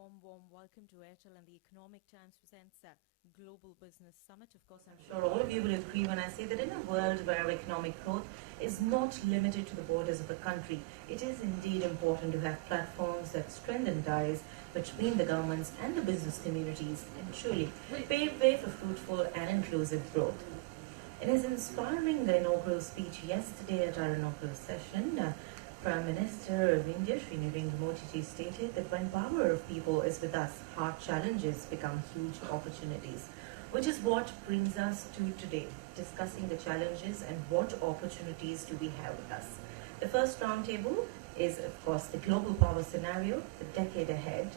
warm welcome to Airtel and the Economic Times presents Global Business Summit. Of course, I'm sure all of you will agree when I say that in a world where economic growth is not limited to the borders of the country, it is indeed important to have platforms that strengthen ties between the governments and the business communities and truly pave way for fruitful and inclusive growth. In his inspiring inaugural speech yesterday at our inaugural session, Prime Minister of India, Shri Narendra Modi stated that when power of people is with us, hard challenges become huge opportunities, which is what brings us to today, discussing the challenges and what opportunities do we have with us. The first roundtable is, of course, the global power scenario, the decade ahead,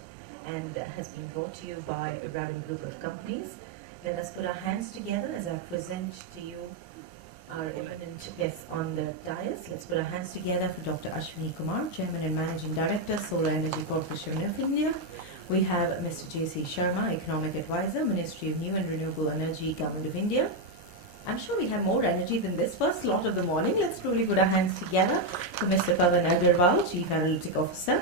and has been brought to you by a Ravin Group of companies. Let us put our hands together as I present to you our eminent guests on the dais. Let's put our hands together for Dr. Ashwini Kumar, Chairman and Managing Director, Solar Energy Corporation of India. We have Mr. J.C. Sharma, Economic Advisor, Ministry of New and Renewable Energy, Government of India. I'm sure we have more energy than this first slot of the morning. Let's truly put our hands together for Mr. Pavan Agarwal, Chief Analytic Officer,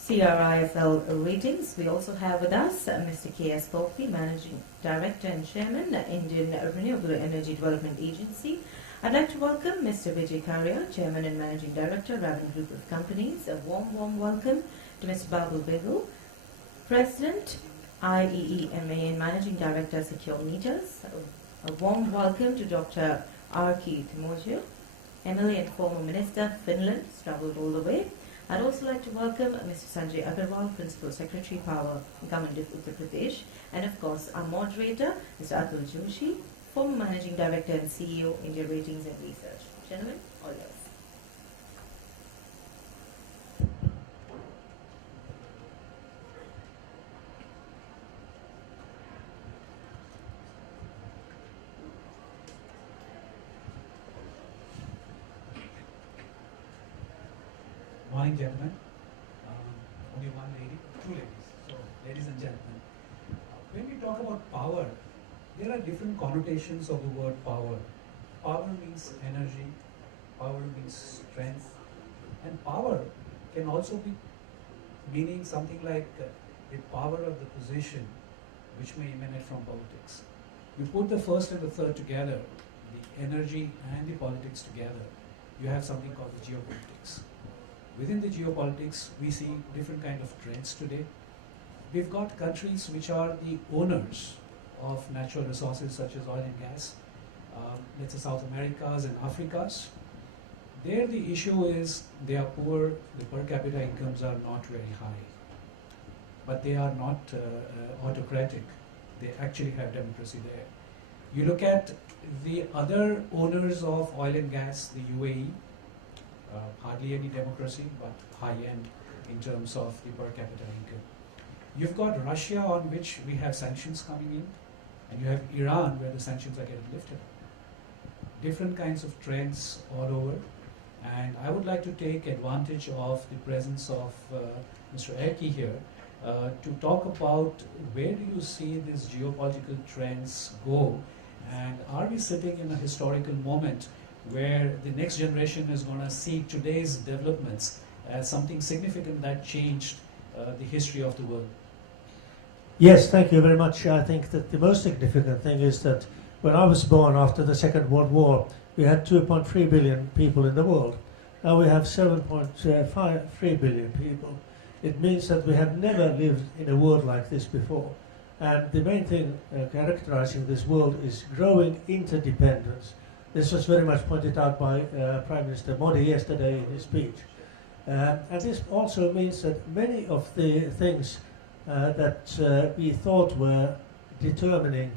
CRIFL Ratings. We also have with us Mr. K.S. Polki, Managing Director and Chairman, Indian Renewable Energy Development Agency. I'd like to welcome Mr. Vijay Karya, Chairman and Managing Director, Ravin Group of Companies. A warm welcome to Mr. Babul Begul, President, IEEMA and Managing Director, Secure Meters. A warm welcome to Dr. R.K. Timojo, MLA and former Minister, Finland, travelled all the way. I'd also like to welcome Mr. Sanjay Agarwal, Principal Secretary, Power, Government of Uttar Pradesh, and of course our moderator, Mr. Atul Joshi, former Managing Director and CEO, India Ratings and Research. Gentlemen, all yours. Morning, gentlemen. Only one lady, two ladies. So, ladies and gentlemen, when we talk about power, there are different connotations of the word power. Power means energy, power means strength, and power can also be meaning something like the power of the position, which may emanate from politics. You put the first and the third together, the energy and the politics together, you have something called the geopolitics. Within the geopolitics, we see different kind of trends today. We've got countries which are the owners of natural resources such as oil and gas, let's say South Americas and Africas. There the issue is they are poor, the per capita incomes are not very high, but they are not autocratic. They actually have democracy there. You look at the other owners of oil and gas, the UAE, hardly any democracy, but high-end in terms of the per capita income. You've got Russia, on which we have sanctions coming in, and you have Iran, where the sanctions are getting lifted. Different kinds of trends all over, and I would like to take advantage of the presence of Mr. Erki here to talk about where do you see these geopolitical trends go, and are we sitting in a historical moment where the next generation is going to see today's developments as something significant that changed the history of the world? Yes, thank you very much. I think that the most significant thing is that when I was born after the Second World War, we had 2.3 billion people in the world. Now we have 7.3 billion people. It means that we have never lived in a world like this before. And the main thing characterizing this world is growing interdependence. This was very much pointed out by Prime Minister Modi yesterday in his speech. And this also means that many of the things that we thought were determining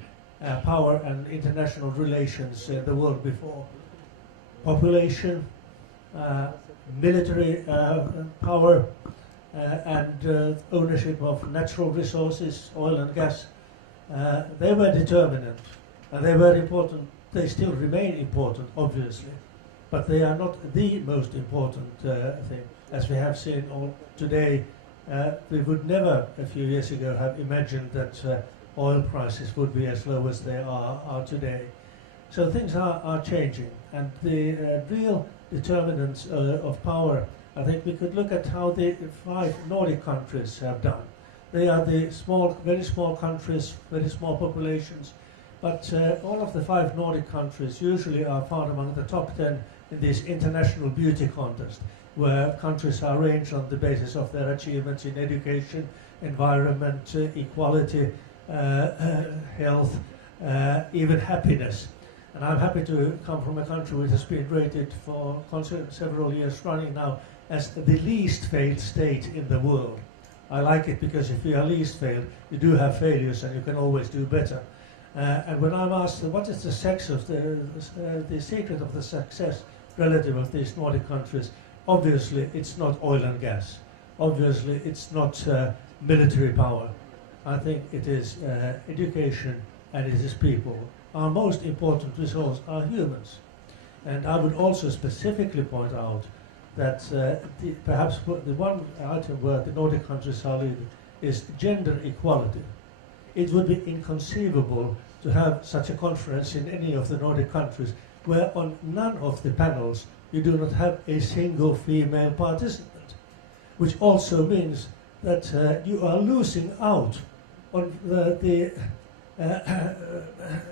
power and international relations in the world before, population, military power, and ownership of natural resources, oil and gas, they were determinant, and they were important. They still remain important, obviously, but they are not the most important thing. As we have seen today, we would never, a few years ago, have imagined that oil prices would be as low as they are today. So things are changing, and the real determinants of power I think we could look at how the 5 Nordic countries have done. They are the small, very small countries, very small populations, but all of the 5 Nordic countries usually are found among the top 10 in this international beauty contest, where countries are arranged on the basis of their achievements in education, environment, equality, health, even happiness. And I'm happy to come from a country which has been rated for several years running now as the least failed state in the world. I like it because if you are least failed, you do have failures and you can always do better. And when I'm asked what is the secret of the success relative of these Nordic countries, obviously it's not oil and gas. Obviously it's not military power. I think it is education and it is people. Our most important resource are humans. And I would also specifically point out that perhaps the one item where the Nordic countries are leading is gender equality. It would be inconceivable to have such a conference in any of the Nordic countries where on none of the panels you do not have a single female participant, which also means that you are losing out on the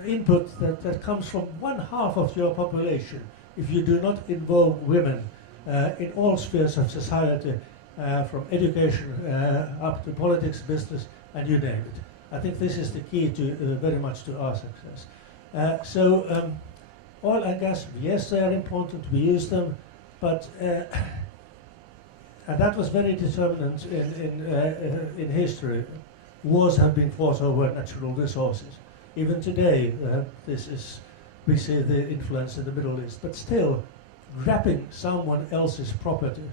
input that comes from 1/2 of your population if you do not involve women in all spheres of society, from education up to politics, business, and you name it. I think this is the key to very much to our success. Oil and gas, yes, they are important. We use them, but and that was very determinant in history. Wars have been fought over natural resources. Even today, we see the influence in the Middle East. But still, grabbing someone else's property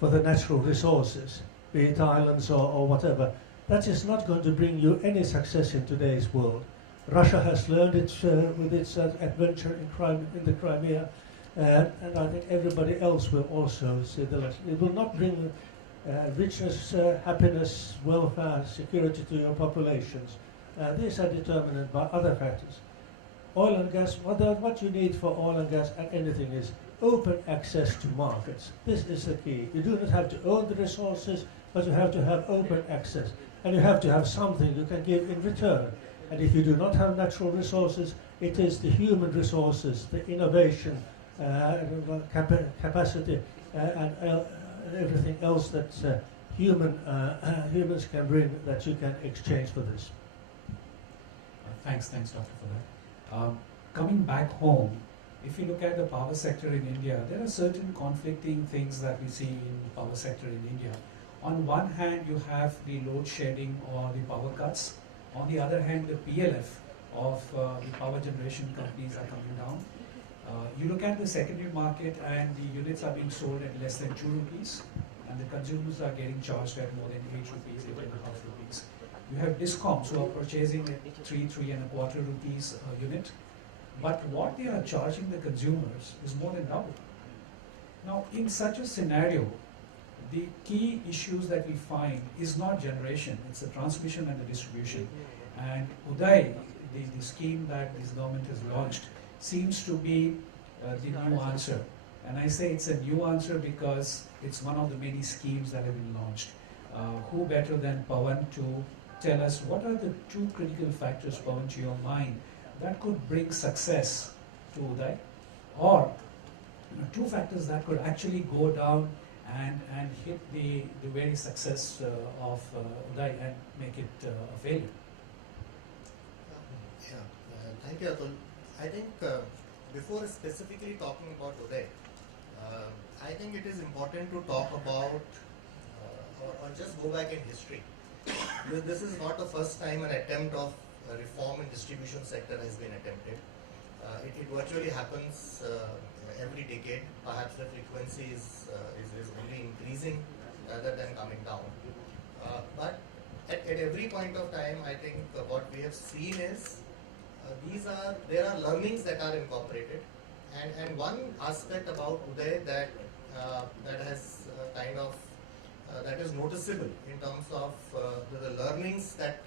for the natural resources, be it islands or whatever, that is not going to bring you any success in today's world. Russia has learned it with its adventure in the Crimea, and I think everybody else will also see the lesson. It will not bring richness, happiness, welfare, security to your populations. These are determined by other factors. Oil and gas, what you need for oil and gas and anything is open access to markets. This is the key. You do not have to own the resources, but you have to have open access. And you have to have something you can give in return. And if you do not have natural resources, it is the human resources, the innovation, capacity, and everything else that humans can bring that you can exchange for this. Thanks, Doctor, for that. Coming back home, if you look at the power sector in India, there are certain conflicting things that we see in the power sector in India. On one hand, you have the load shedding or the power cuts. On the other hand, the PLF of the power generation companies are coming down. You look at the secondary market and the units are being sold at less than 2 rupees and the consumers are getting charged at more than 8 rupees, 8.5 rupees. You have discoms who are purchasing at 3.25 rupees a unit, but what they are charging the consumers is more than double. Now, in such a scenario, the key issues that we find is not generation, it's the transmission and the distribution. And Uday, the scheme that this government has launched, seems to be the new answer. And I say it's a new answer because it's one of the many schemes that have been launched. Who better than Pawan to tell us what are the 2 critical factors, Pawan, to your mind, that could bring success to Uday? Or 2 factors that could actually go down and hit the very success of Uday and make it a failure? Thank you, Atul. I think before specifically talking about Uday, I think it is important to talk about or just go back in history. Because this is not the first time an attempt of reform in distribution sector has been attempted. It virtually happens every decade. Perhaps the frequency is only increasing rather than coming down. But at every point of time, I think what we have seen is there are learnings that are incorporated, and one aspect about Uday that has that is noticeable in terms of the learnings that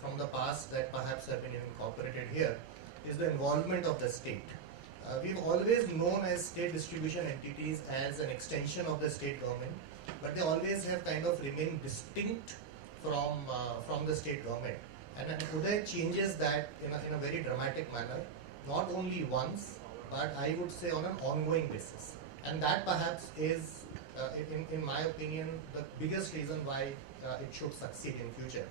from the past that perhaps have been incorporated here is the involvement of the state. we've always known as state distribution entities as an extension of the state government, but they always have kind of remained distinct from the state government. And Uday changes that in a very dramatic manner, not only once, but I would say on an ongoing basis. And that perhaps is, in my opinion, the biggest reason why it should succeed in future.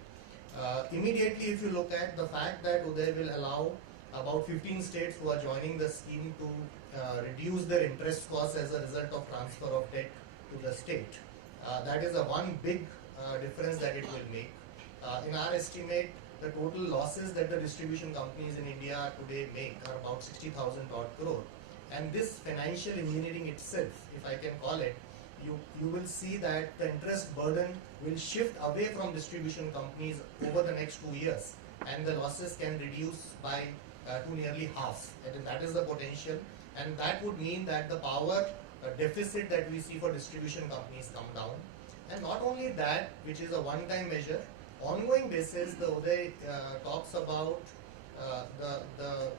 Immediately, if you look at the fact that Uday will allow about 15 states who are joining the scheme to reduce their interest costs as a result of transfer of debt to the state. That is one big difference that it will make. In our estimate, the total losses that the distribution companies in India today make are about 60,000 odd crore. And this financial engineering itself, if I can call it, you will see that the interest burden will shift away from distribution companies over the next 2 years, and the losses can reduce by to nearly half. And that is the potential, and that would mean that the power deficit that we see for distribution companies come down. And not only that, which is a one-time measure, ongoing basis, the Uday talks about the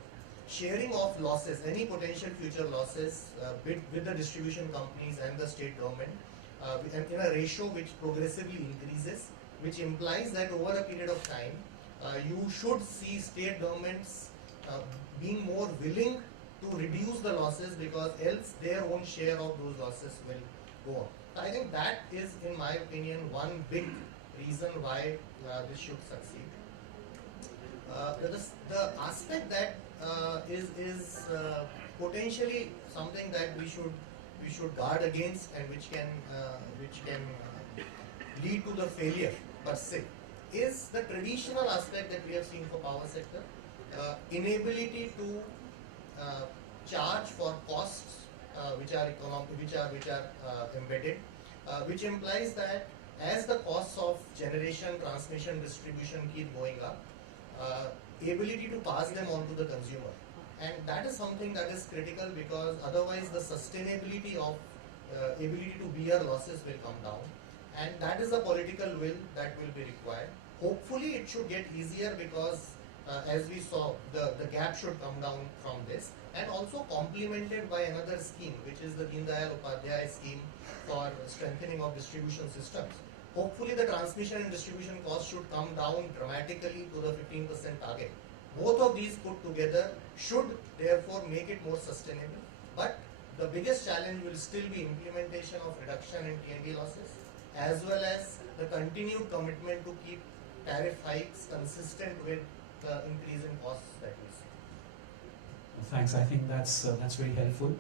sharing of losses, any potential future losses with the distribution companies and the state government in a ratio which progressively increases, which implies that over a period of time, you should see state governments being more willing to reduce the losses, because else their own share of those losses will go on. So I think that is, in my opinion, one big reason why this should succeed. The aspect that is potentially something that we should guard against, and which can lead to the failure per se, is the traditional aspect that we have seen for power sector, inability to charge for costs which are embedded, which implies that as the costs of generation, transmission, distribution keep going up, ability to pass them on to the consumer. And that is something that is critical, because otherwise the sustainability of ability to bear losses will come down, and that is the political will that will be required. Hopefully it should get easier, because as we saw, the gap should come down from this, and also complemented by another scheme, which is the Deen Dayal Upadhyay scheme for strengthening of distribution systems. Hopefully the transmission and distribution costs should come down dramatically to the 15% target. Both of these put together should therefore make it more sustainable. But the biggest challenge will still be implementation of reduction in T&D losses, as well as the continued commitment to keep tariff hikes consistent with the increase in costs that we see. Well, thanks. I think that's very helpful.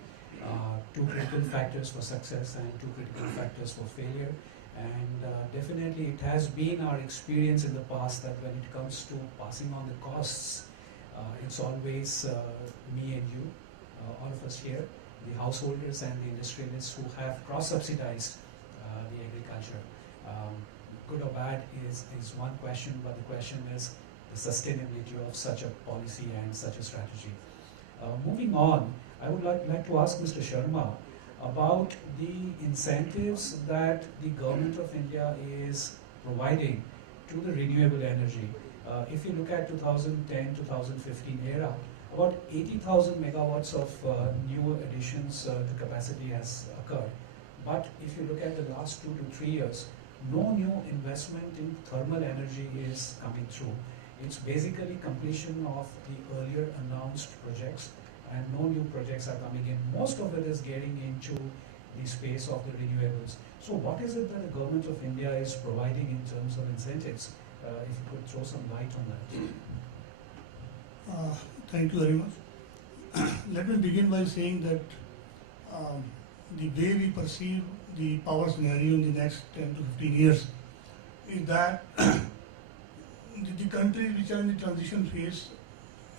Two critical factors for success and two critical factors for failure. And definitely it has been our experience in the past that when it comes to passing on the costs, it's always me and you, all of us here, the householders and the industrialists who have cross-subsidized the agriculture. Good or bad is one question, but the question is the sustainability of such a policy and such a strategy. Moving on, I would like to ask Mr. Sharma about the incentives that the government of India is providing to the renewable energy. If you look at 2010-2015 era, about 80,000 megawatts of new additions to capacity has occurred. But if you look at the last 2 to 3 years, no new investment in thermal energy is coming through. It's basically completion of the earlier announced projects, and no new projects are coming in. Most of it is getting into the space of the renewables. So what is it that the government of India is providing in terms of incentives? If you could throw some light on that. Thank you very much. Let me begin by saying that the way we perceive the power scenario in the next 10 to 15 years is that the countries which are in the transition phase,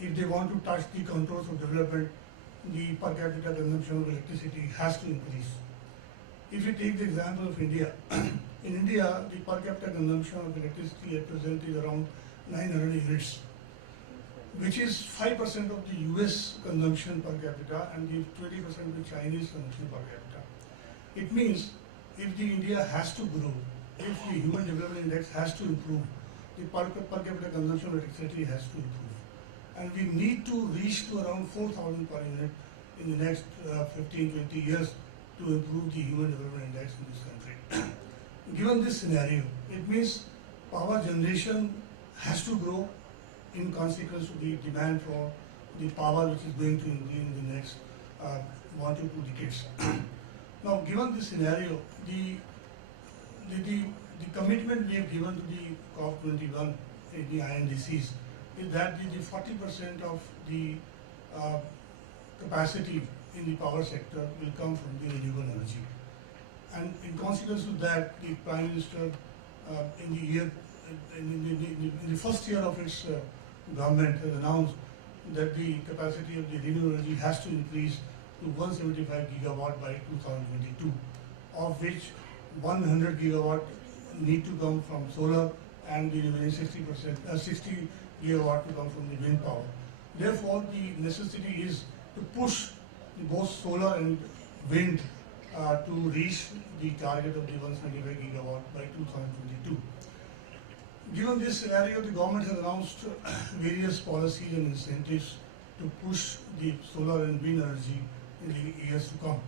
if they want to touch the contours of development, the per capita consumption of electricity has to increase. If you take the example of India, in India, the per capita consumption of electricity at present is around 900 units, which is 5% of the US consumption per capita and the 20% of the Chinese consumption per capita. It means if the India has to grow, if the Human Development Index has to improve, the per capita consumption of electricity has to improve. And we need to reach to around 4,000 per unit in the next 15, 20 years to improve the Human Development Index in this country. Given this scenario, it means power generation has to grow in consequence of the demand for the power which is going to increase in the next 1 to 2 decades. Now, given this scenario, the commitment we have given to the COP21 in the INDCs is that the 40% of the capacity in the power sector will come from the renewable energy. And in consequence of that, the Prime Minister in the first year of its government has announced that the capacity of the renewable energy has to increase to 175 gigawatt by 2022, of which 100 gigawatt need to come from solar and the remaining 60 gigawatt to come from the wind power. Therefore, the necessity is to push both solar and wind to reach the target of the 175 gigawatt by 2022. Given this scenario, the government has announced various policies and incentives to push the solar and wind energy in the years to come.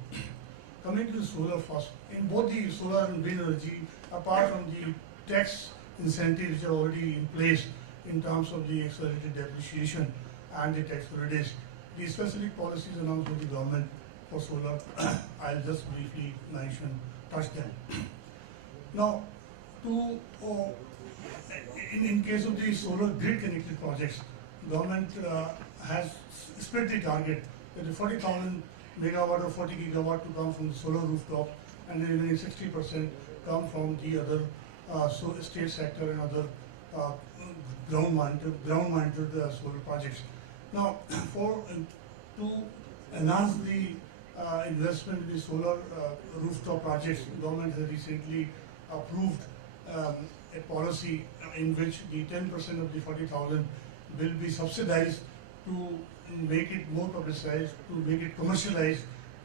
Coming to the solar first, in both the solar and wind energy, apart from the tax incentives which are already in place in terms of the accelerated depreciation and the tax holidays, the specific policies announced by the government for solar, I'll just briefly touch them. Now, in case of the solar grid connected projects, government has split the target that the 40,000 megawatt or 40 gigawatt to come from the solar rooftop, and the remaining 60% come from the other state sector and other ground mounted solar projects. Now, to enhance the investment in the solar rooftop projects, the government has recently approved a policy in which the 10% of the 40,000 will be subsidized to make it more publicized, to make it commercialized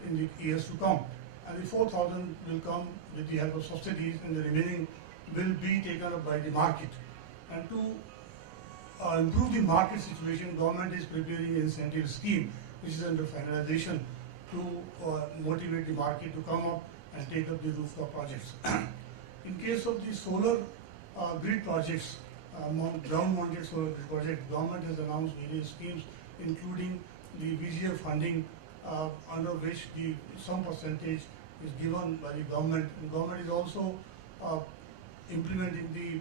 in the years to come. And the 4,000 will come with the help of subsidies, and the remaining will be taken up by the market. And to improve the market situation, government is preparing an incentive scheme which is under finalization to motivate the market to come up and take up the rooftop projects. In case of the solar grid projects, ground-mounted solar grid projects, government has announced various schemes, including the VGF funding, under which some percentage is given by the government. The government is also implementing the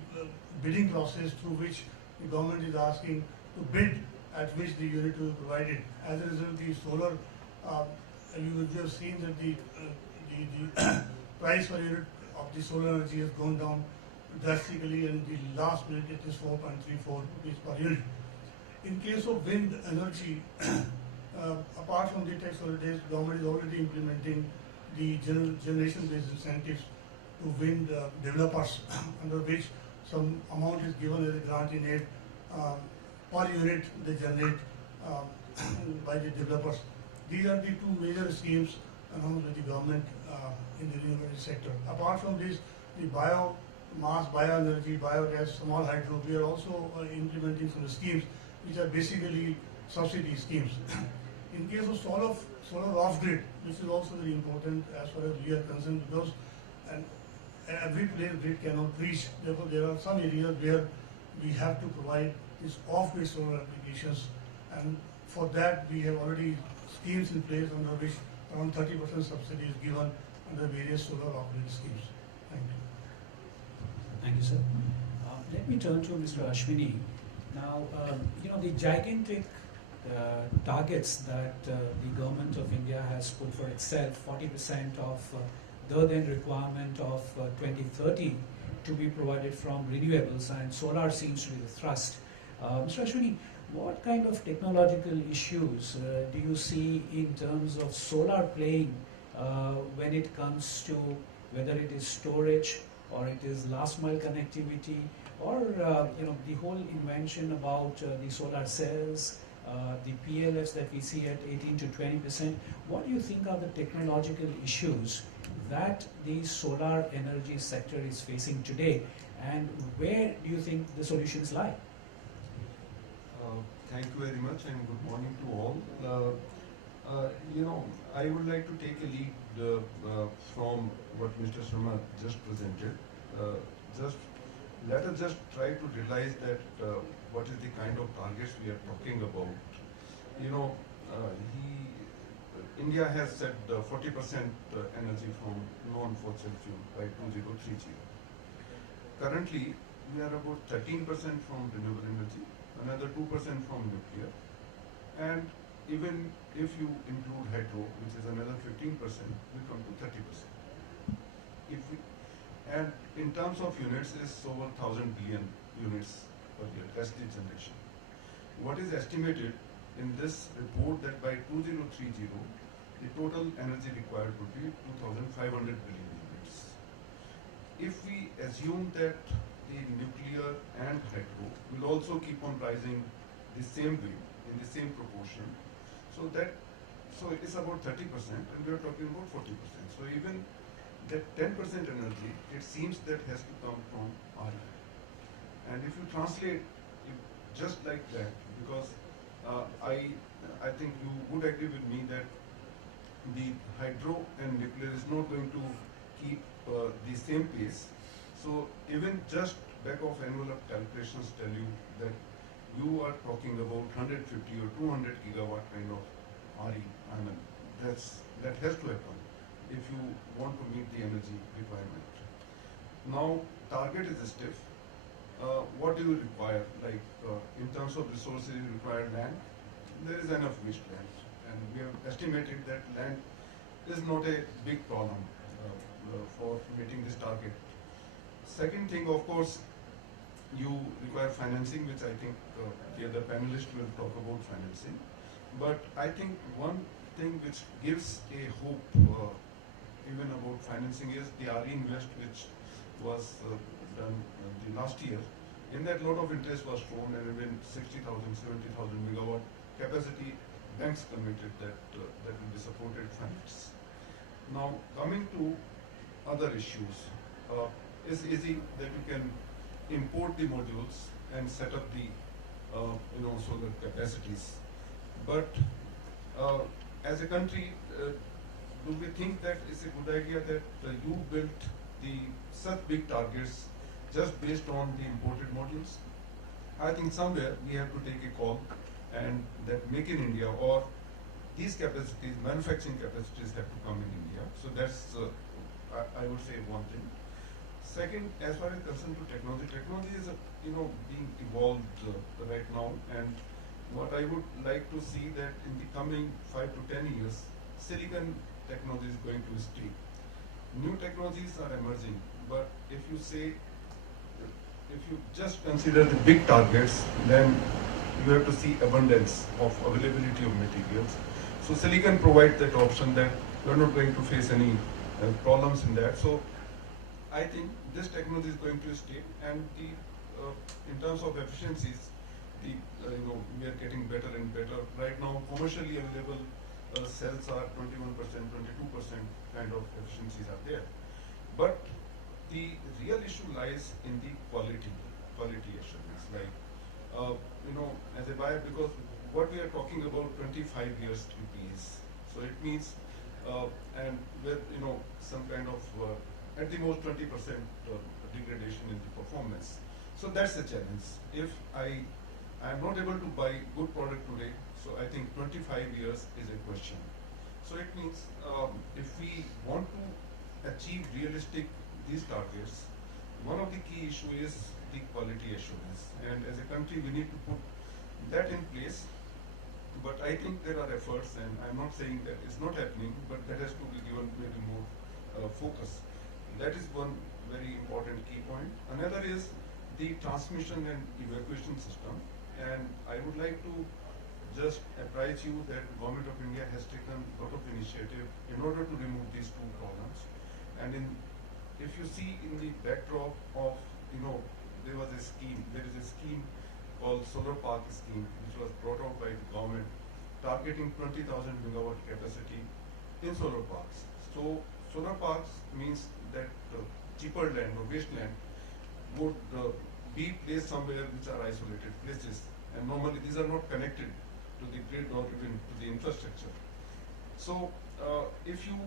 bidding process through which the government is asking to bid at which the unit will be provided. As a result, the solar, you have seen that the price per unit of the solar energy has gone down drastically, and in the last minute it is 4.34 rupees per unit. In case of wind energy, apart from the tax holidays, government is already implementing the generation-based incentives to wind developers, under which some amount is given as a grant in aid per unit they generate by the developers. These are the two major schemes announced by the government in the renewable energy sector. Apart from this, the biomass, bioenergy, biogas, small hydro, we are also implementing some schemes which are basically subsidy schemes. In case of solar off-grid, which is also very important as far as we are concerned, because every place grid cannot reach. Therefore, there are some areas where we have to provide these off-grid solar applications, and for that we have already schemes in place under which around 30% subsidy is given under various solar off-grid schemes. Thank you. Thank you, sir. Let me turn to Mr. Ashwini. Now, the gigantic targets that the government of India has put for itself, 40% of the then requirement of 2030 to be provided from renewables, and solar seems to be the thrust. Mr. Ashwini, what kind of technological issues do you see in terms of solar playing when it comes to whether it is storage or it is last mile connectivity, or the whole invention about the solar cells, the PLFs that we see at 18 to 20%? What do you think are the technological issues that the solar energy sector is facing today, and where do you think the solutions lie? Thank you very much, and good morning to all. I would like to take a lead from what Mr. Sharma just presented. Just let us just try to realize that what is the kind of targets we are talking about. India has said 40% energy from non-fossil fuel by 2030. Currently, we are about 13% from renewable energy, another 2% from nuclear, and even if you include hydro, which is another 15%, we come to 30%. And in terms of units, it's over 1,000 billion units per year. That's the generation. What is estimated in this report that by 2030, the total energy required would be 2,500 billion units. If we assume that the nuclear and hydro will also keep on rising the same way, in the same proportion, so it is about 30%, and we are talking about 40%. So even that 10% energy, it seems that has to come from RE. And if you translate it just like that, because I think you would agree with me that the hydro and nuclear is not going to keep the same pace. So even just back of envelope calculations tell you that you are talking about 150 or 200 gigawatt kind of RE. I mean, that has to happen if you want to meet the energy requirement. Now, target is stiff. What do you require? Like in terms of resources, you require land. There is enough waste land, and we have estimated that land is not a big problem for meeting this target. Second thing, of course, you require financing, which I think the other panelists will talk about financing. But I think one thing which gives a hope even about financing is the RE Invest, which was done the last year. In that, lot of interest was shown, and even 60,000, 70,000 megawatt capacity, banks committed that that will be supported funds. Now, coming to other issues, it's easy that you can import the modules and set up the solar capacities. But as a country, do we think that it's a good idea that you built such big targets just based on the imported modules? I think somewhere we have to take a call, and that make in India, or these capacities, manufacturing capacities, have to come in India. So that's, I would say, one thing. Second, as far as concerned to technology is being evolved right now, and what I would like to see that in the coming 5 to 10 years, silicon technology is going to stay. New technologies are emerging, but if you just consider the big targets, then you have to see abundance of availability of materials. So silicon provides that option that we're not going to face any problems in that. So I think this technology is going to stay, and in terms of efficiencies, we are getting better and better. Right now, commercially available cells are 21%, 22% kind of efficiencies are there. But the real issue lies in the quality assurance. Like, as a buyer, because what we are talking about 25 years PPAs. So it means, and with some kind of at the most 20% degradation in the performance. So that's the challenge. If I am not able to buy good product today, so I think 25 years is a question. So it means if we want to achieve realistic these targets, one of the key issue is the quality assurance. And as a country, we need to put that in place. But I think there are efforts, and I'm not saying that it's not happening, but that has to be given maybe more focus. That is one very important key point. Another is the transmission and evacuation system. And I would like to just apprise you that the Government of India has taken a lot of initiative in order to remove these two problems. And if you see in the backdrop of, there is a scheme called Solar Park Scheme, which was brought out by the government, targeting 20,000 megawatt capacity in solar parks. So solar parks means that cheaper land or waste land would be placed somewhere which are isolated places, and normally these are not connected to the grid or even to the infrastructure. So if you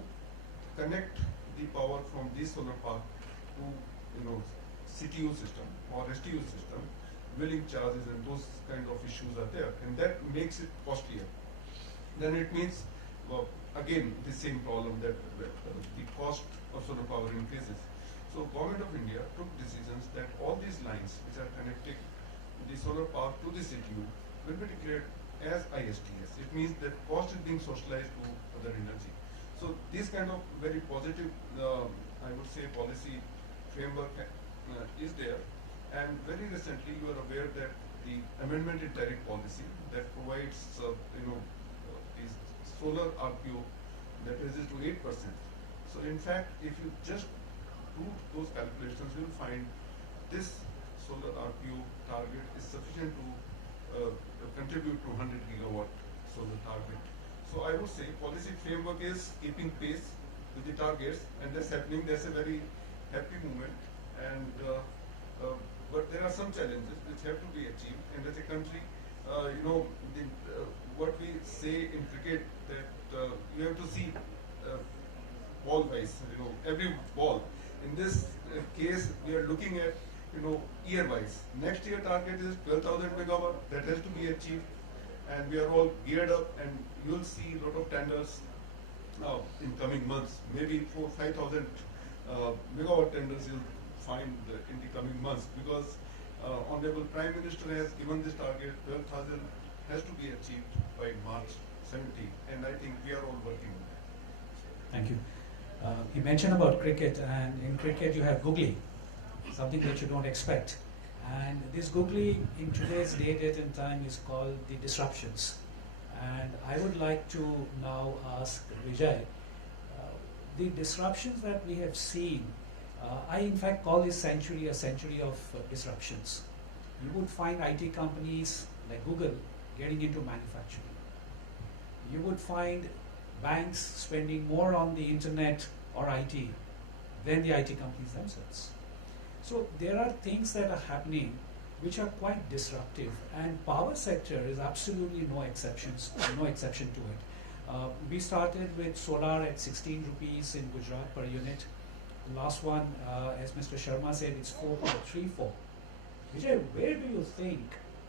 connect the power from this solar park to CTU system or STU system, billing charges and those kind of issues are there, and that makes it costlier. Then it means again the same problem that the cost of solar power increases. So Government of India took decisions that all these lines which are connecting the solar park to the CTU will be declared as ISTS. It means that cost is being socialized to other energy. So this kind of very positive, I would say, policy framework is there. And very recently, you are aware that the amendment in tariff policy that provides, this solar RPO that raises to 8%. So in fact, if you just do those calculations, you will find this solar RPO target is sufficient to contribute to 100 gigawatt solar target. So I would say policy framework is keeping pace with the targets, and that's happening. That's a very happy moment. And but there are some challenges which have to be achieved. And as a country, what we say in cricket that you have to see ball wise, every ball. In this case, we are looking at year wise. Next year target is 12,000 megawatt. That has to be achieved, and we are all geared up. And you will see a lot of tenders in coming months. Maybe 5,000 megawatt tenders you'll find in the coming months, because Honorable Prime Minister has given this target. 12,000 has to be achieved by March 17, and I think we are all working on that. Thank you. You mentioned about cricket, and in cricket you have googly, something that you don't expect. And this googly in today's date and time is called the disruptions. And I would like to now ask Vijay, the disruptions that we have seen, I in fact call this century a century of disruptions. You would find IT companies like Google getting into manufacturing. You would find banks spending more on the internet or IT than the IT companies themselves. So there are things that are happening which are quite disruptive, and power sector is absolutely no exception to it. We started with solar at 16 rupees in Gujarat per unit. The last one, as Mr. Sharma said, it's 4.34. Vijay, where do you think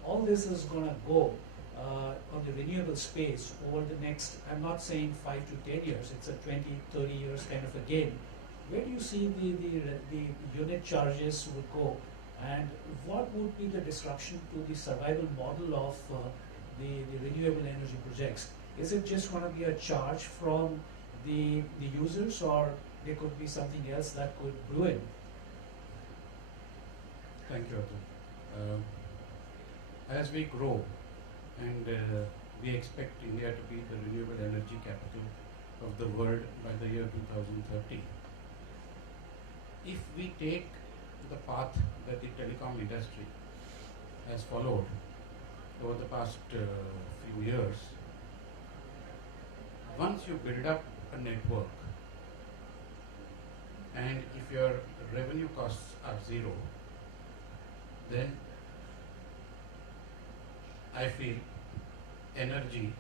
all this is going to go on the renewable space over the next, I'm not saying 5 to 10 years, it's a 20, 30 years kind of a game. Where do you see the unit charges would go, and what would be the disruption to the survival model of the renewable energy projects? Is it just going to be a charge from the users, or there could be something else that could brew in? Thank you, Atul. As we grow and we expect India to be the renewable energy capital of the world by the year 2030, if we take the path that the telecom industry has followed over the past few years, once you build up a network and if your revenue costs are zero, then I feel energy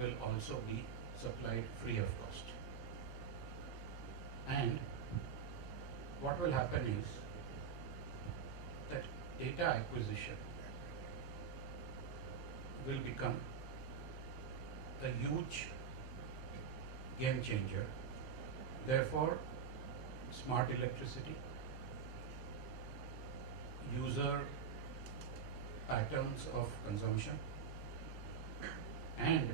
will also be supplied free of cost. And what will happen is that data acquisition will become a huge game changer. Therefore, smart electricity, user patterns of consumption, and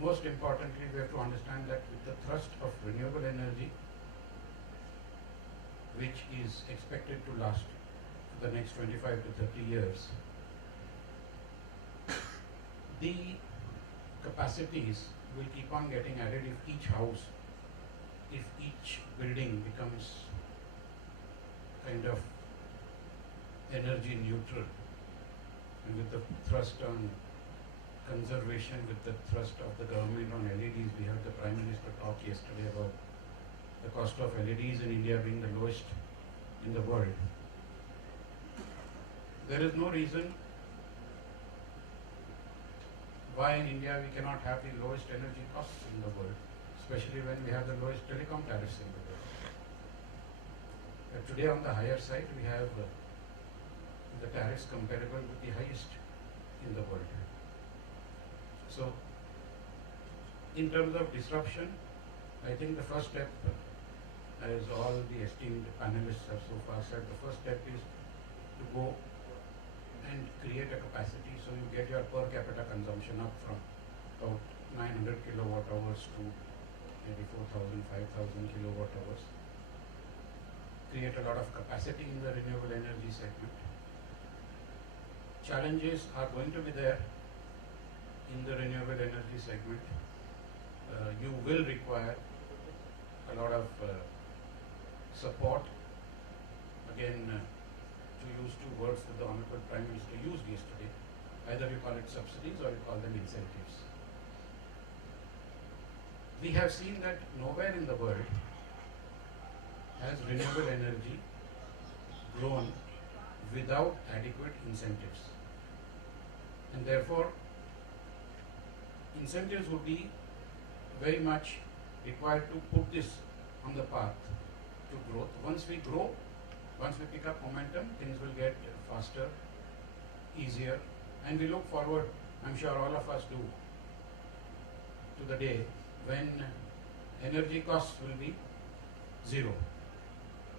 most importantly, we have to understand that with the thrust of renewable energy, which is expected to last for the next 25 to 30 years, the capacities will keep on getting added if each house, if each building becomes kind of energy neutral, and with the thrust on conservation, with the thrust of the government on LEDs. We heard the Prime Minister talk yesterday about the cost of LEDs in India being the lowest in the world. There is no reason why in India we cannot have the lowest energy costs in the world, especially when we have the lowest telecom tariffs in the world. Today on the higher side we have the tariffs comparable with the highest in the world. So in terms of disruption, I think the first step, as all the esteemed panelists have so far said, the first step is to go and create a capacity so you get your per capita consumption up from about 900 kilowatt hours to maybe 4,000, 5,000 kilowatt hours. Create a lot of capacity in the renewable energy segment. Challenges are going to be there in the renewable energy segment. You will require a lot of support. Again, to use two words that the Honorable Prime Minister used yesterday, either you call it subsidies or you call them incentives. We have seen that nowhere in the world has renewable energy grown without adequate incentives. And therefore, incentives would be very much required to put this on the path to growth. Once we grow, once we pick up momentum, things will get faster, easier, and we look forward, I'm sure all of us do, to the day when energy costs will be zero.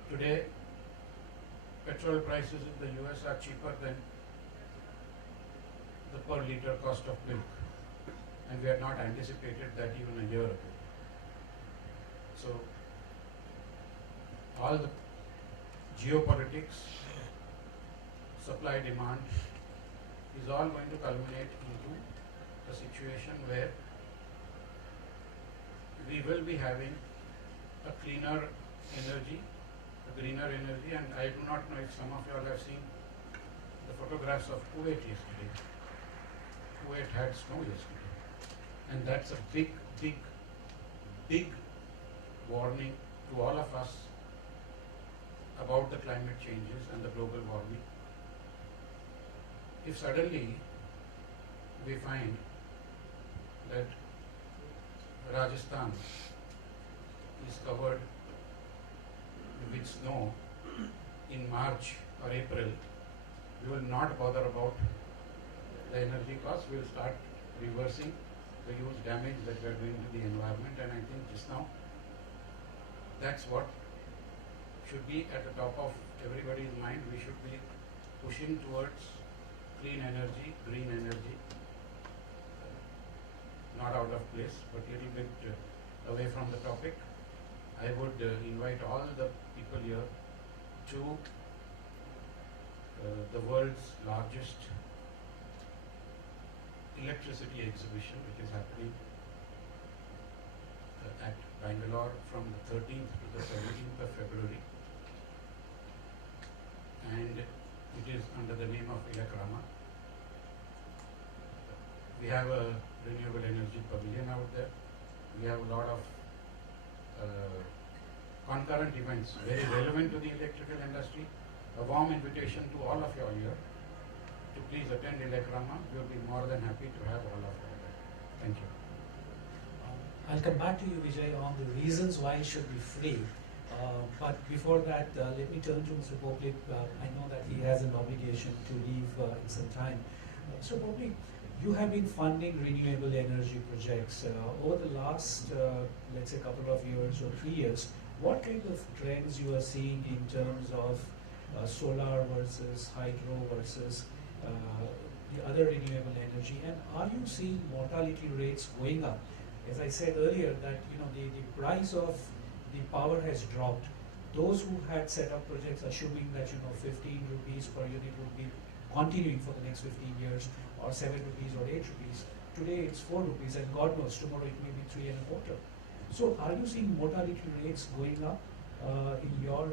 Today, petrol prices in the US are cheaper than the per liter cost of milk, and we had not anticipated that even a year ago. So, all the geopolitics, supply demand is all going to culminate into a situation where we will be having a cleaner energy, a greener energy, and I do not know if some of you all have seen the photographs of Kuwait yesterday. Kuwait had snow yesterday, and that's a big, big, big warning to all of us about the climate changes and the global warming. If suddenly we find that Rajasthan is covered with snow in March or April, we will not bother about the energy costs. We will start reversing the huge damage that we are doing to the environment, and I think just now that's what should be at the top of everybody's mind. We should be pushing towards clean energy, green energy, not out of place, but a little bit away from the topic. I would invite all the people here to the world's largest electricity exhibition, which is happening at Bangalore from the 13th to the 17th of February, and it is under the name of Ilakrama. We have a renewable energy pavilion out there. We have a lot of concurrent events very relevant to the electrical industry. A warm invitation to all of you all here to please attend Ilakrama. We will be more than happy to have all of you there. Thank you. I'll come back to you, Vijay, on the reasons why it should be free. But before that, let me turn to Mr. Poplik. I know that he has an obligation to leave in some time. Mr. Poplik, you have been funding renewable energy projects over the last, let's say, couple of years or 3 years. What kind of trends you are seeing in terms of solar versus hydro versus the other renewable energy, and are you seeing mortality rates going up? As I said earlier, that the price of the power has dropped. Those who had set up projects assuming that 15 rupees per unit would be continuing for the next 15 years, or 7 rupees or 8 rupees. Today it's 4 rupees, and God knows tomorrow it may be 3.25. So are you seeing mortality rates going up in your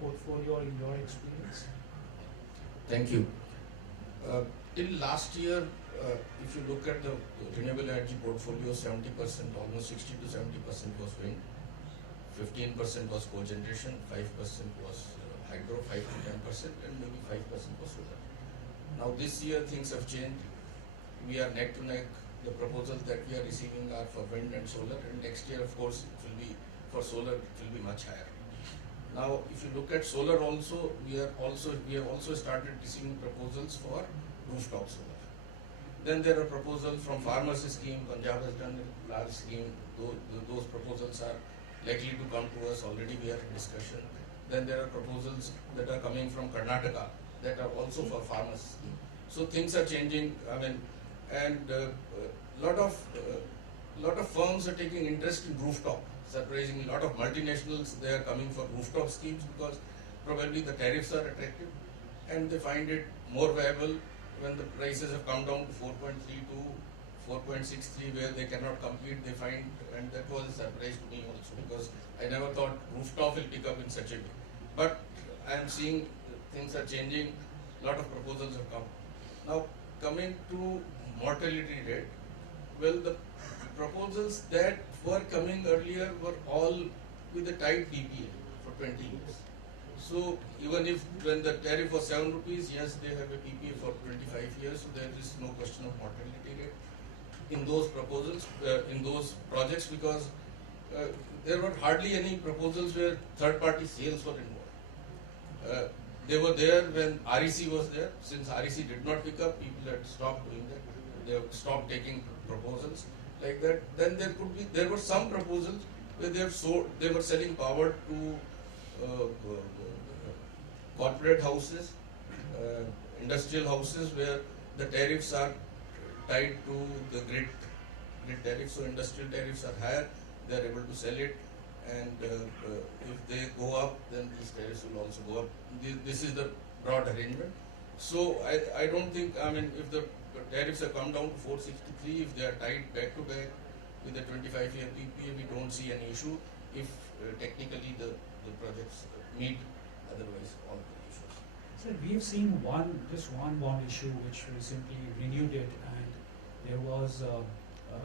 portfolio or in your experience? Thank you. Till last year, if you look at the renewable energy portfolio, 70%, almost 60 to 70% was wind, 15% was cogeneration, 5% was hydro, 5 to 10%, and maybe 5% was solar. Now this year things have changed. We are neck to neck The proposals that we are receiving are for wind and solar, and next year, of course, it will be for solar. It will be much higher. Now, if you look at solar, also we have also started receiving proposals for rooftop solar. Then there are proposals from farmers scheme. Punjab has done a large scheme. Those proposals are likely to come to us. Already we are in discussion. Then there are proposals that are coming from Karnataka that are also for farmers. So things are changing. I mean, and lot of firms are taking interest in rooftop. Surprisingly, a lot of multinationals, they are coming for rooftop schemes because probably the tariffs are attractive and they find it more viable when the prices have come down to 4.3 to 4.63 where they cannot compete. They find, and that was a surprise to me also because I never thought rooftop will pick up in such a way. But I am seeing things are changing. A lot of proposals have come. Now coming to mortality rate, well, the proposals that were coming earlier were all with a tight PPA for 20 years. So even if when the tariff was 7 rupees, yes, they have a PPA for 25 years, so there is no question of mortality rate in those proposals, in those projects, because there were hardly any proposals where third-party sales were involved. They were there when REC was there. Since REC did not pick up, people had stopped doing that. They have stopped taking proposals like that. Then there were some proposals where they were selling power to corporate houses, industrial houses where the tariffs are tied to the grid tariffs. So industrial tariffs are higher. They are able to sell it, and if they go up, then these tariffs will also go up. This is the broad arrangement. So I don't think, I mean, if the tariffs have come down to 463, if they are tied back to back with a 25-year PPA, we don't see any issue if technically the projects meet, otherwise all the issues. So we have seen just one bond issue which recently renewed it, and there was a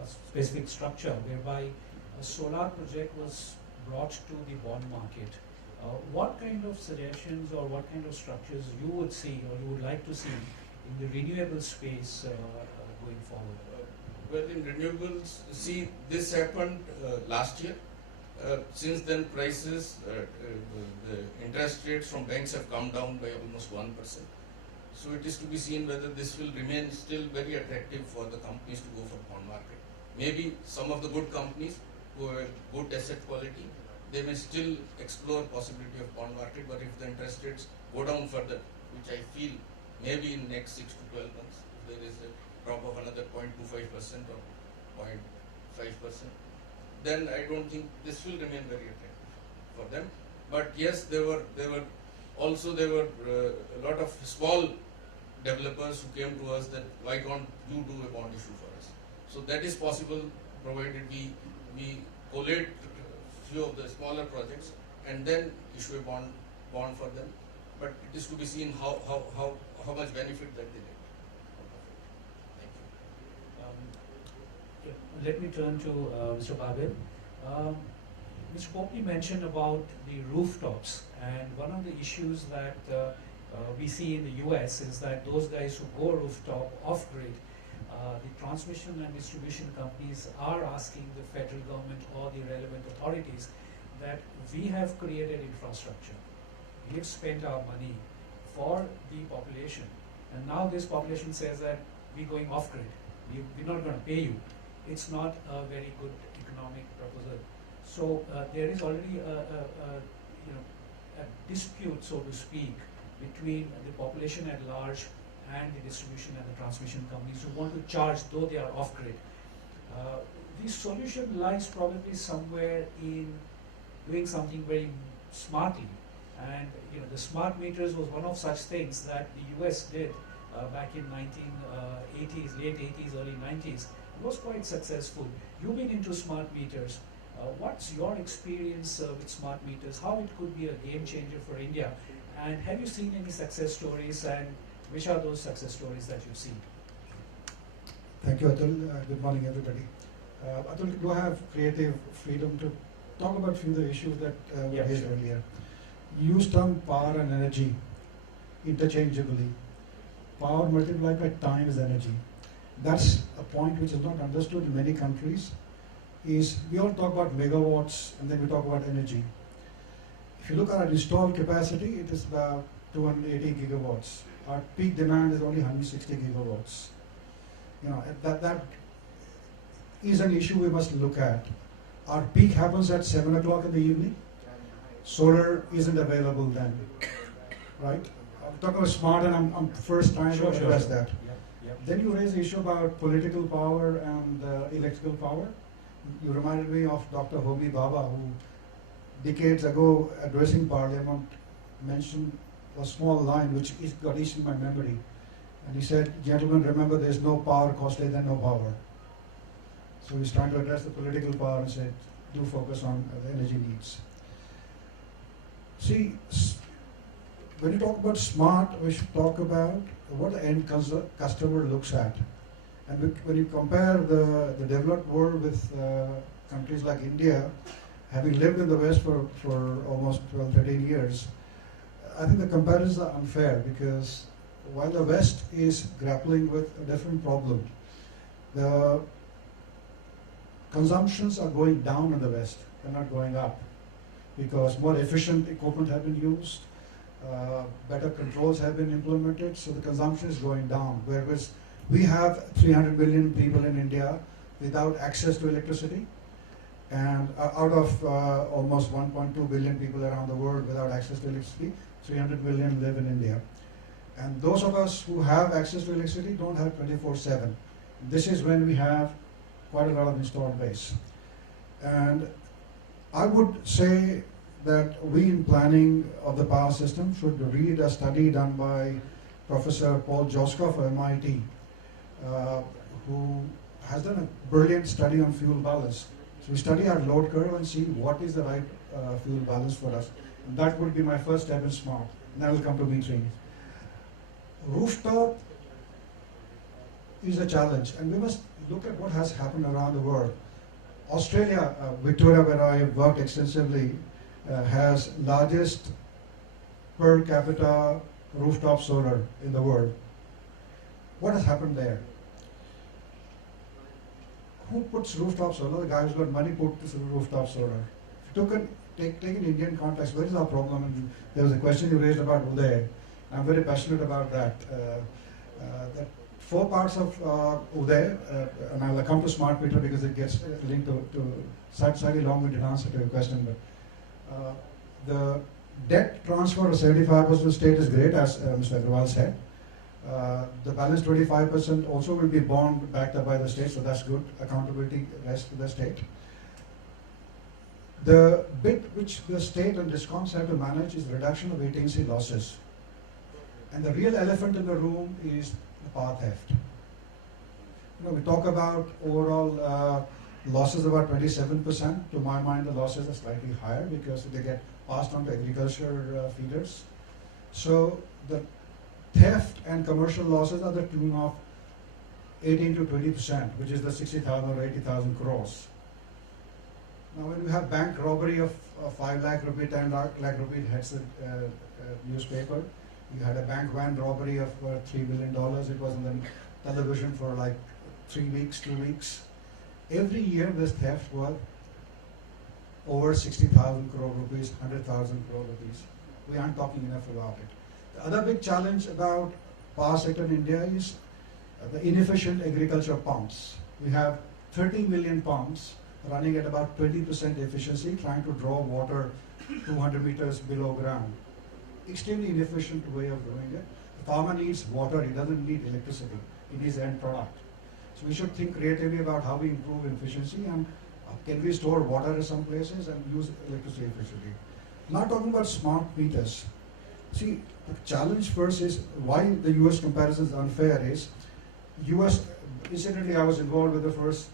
specific structure whereby a solar project was brought to the bond market. What kind of suggestions or what kind of structures you would see or you would like to see in the renewable space going forward? Well, in renewables, see, this happened last year. Since then, prices, the interest rates from banks have come down by almost 1%. So it is to be seen whether this will remain still very attractive for the companies to go for bond market. Maybe some of the good companies who have good asset quality, they may still explore possibility of bond market, but if the interest rates go down further, which I feel maybe in next 6 to 12 months, if there is a drop of another 0.25% or 0.5%, then I don't think this will remain very attractive for them. But yes, there were a lot of small developers who came to us that why can't you do a bond issue for us? So that is possible, provided we collate few of the smaller projects and then issue a bond for them. But it is to be seen how much benefit that they get. Thank you. Let me turn to Mr. Babil. Mr. Popey mentioned about the rooftops, and one of the issues that we see in the US is that those guys who go rooftop off-grid, the transmission and distribution companies are asking the federal government or the relevant authorities that we have created infrastructure, we have spent our money for the population, and now this population says that we're going off-grid, we're not going to pay you. It's not a very good economic proposal. So there is already a dispute, so to speak, between the population at large and the distribution and the transmission companies who want to charge, though they are off-grid. The solution lies probably somewhere in doing something very smartly. And the smart meters was one of such things that the US did back in 1980s, late 80s, early 90s. It was quite successful. You've been into smart meters. What's your experience with smart meters? How it could be a game changer for India? And have you seen any success stories, and which are those success stories that you've seen? Thank you, Atul. Good morning, everybody. Atul, do I have creative freedom to talk about a few of the issues that were raised earlier? You used term power and energy interchangeably. Power multiplied by time is energy. That's a point which is not understood in many countries. Is we all talk about megawatts and then we talk about energy. If you look at our installed capacity, it is about 280 gigawatts. Our peak demand is only 160 gigawatts. You know, that is an issue we must look at. Our peak happens at 7 o'clock in the evening. Solar isn't available then, right? I'm talking about smart, and I'm first trying to address that. Then you raise the issue about political power and electrical power. You reminded me of Dr. Homi Bhabha, who decades ago, addressing Parliament, mentioned a small line which got etched in my memory. And he said, "Gentlemen, remember there's no power costlier than no power." So he's trying to address the political power and said, do focus on the energy needs. See, when you talk about smart, we should talk about what the end customer looks at. And when you compare the developed world with countries like India, having lived in the West for almost 12, 13 years, I think the comparisons are unfair, because while the West is grappling with a different problem, the consumptions are going down in the West, they're not going up, because more efficient equipment have been used, better controls have been implemented, so the consumption is going down. Whereas we have 300 million people in India without access to electricity, and out of almost 1.2 billion people around the world without access to electricity, 300 million live in India. And those of us who have access to electricity don't have 24/7. This is when we have quite a lot of installed base. And I would say that we in planning of the power system should read a study done by Professor Paul Joska of MIT, who has done a brilliant study on fuel balance. So we study our load curve and see what is the right fuel balance for us. And that would be my first step in smart. And that will come to metering. Rooftop is a challenge, and we must look at what has happened around the world. Australia, Victoria, where I have worked extensively, has largest per capita rooftop solar in the world. What has happened there? Who puts rooftop solar? The guy who's got money puts rooftop solar. Take an Indian context, where is our problem? And there was a question you raised about Uday. I'm very passionate about that. That 4 parts of Uday, and I'll come to smart meter because it gets linked to slightly long-winded answer to your question. But the debt transfer of 75% state is great, as Mr. Agrawal said. The balance 25% also will be bond backed up by the state, so that's good. Accountability rests with the state. The bit which the state and DISCOMs have to manage is reduction of latency losses. And the real elephant in the room is the power theft. You know, we talk about overall losses about 27%. To my mind, the losses are slightly higher because they get passed on to agriculture feeders. So the theft and commercial losses are the tune of 18 to 20%, which is the 60,000 or 80,000 crores. Now, when we have bank robbery of 5 lakh rupee, 10 lakh rupee, hits the newspaper. You had a bank van robbery of $3 billion. It was on the television for like 3 weeks, 2 weeks. Every year, this theft was over 60,000 crore rupees, 100,000 crore rupees. We aren't talking enough about it. The other big challenge about power sector in India is the inefficient agriculture pumps. We have 30 million pumps running at about 20% efficiency, trying to draw water 200 meters below ground. Extremely inefficient way of doing it. The farmer needs water, he doesn't need electricity, he needs end product. So we should think creatively about how we improve efficiency and can we store water in some places and use electricity efficiently. Not talking about smart meters. See, the challenge first is why the US comparison is unfair is, US, incidentally I was involved with the first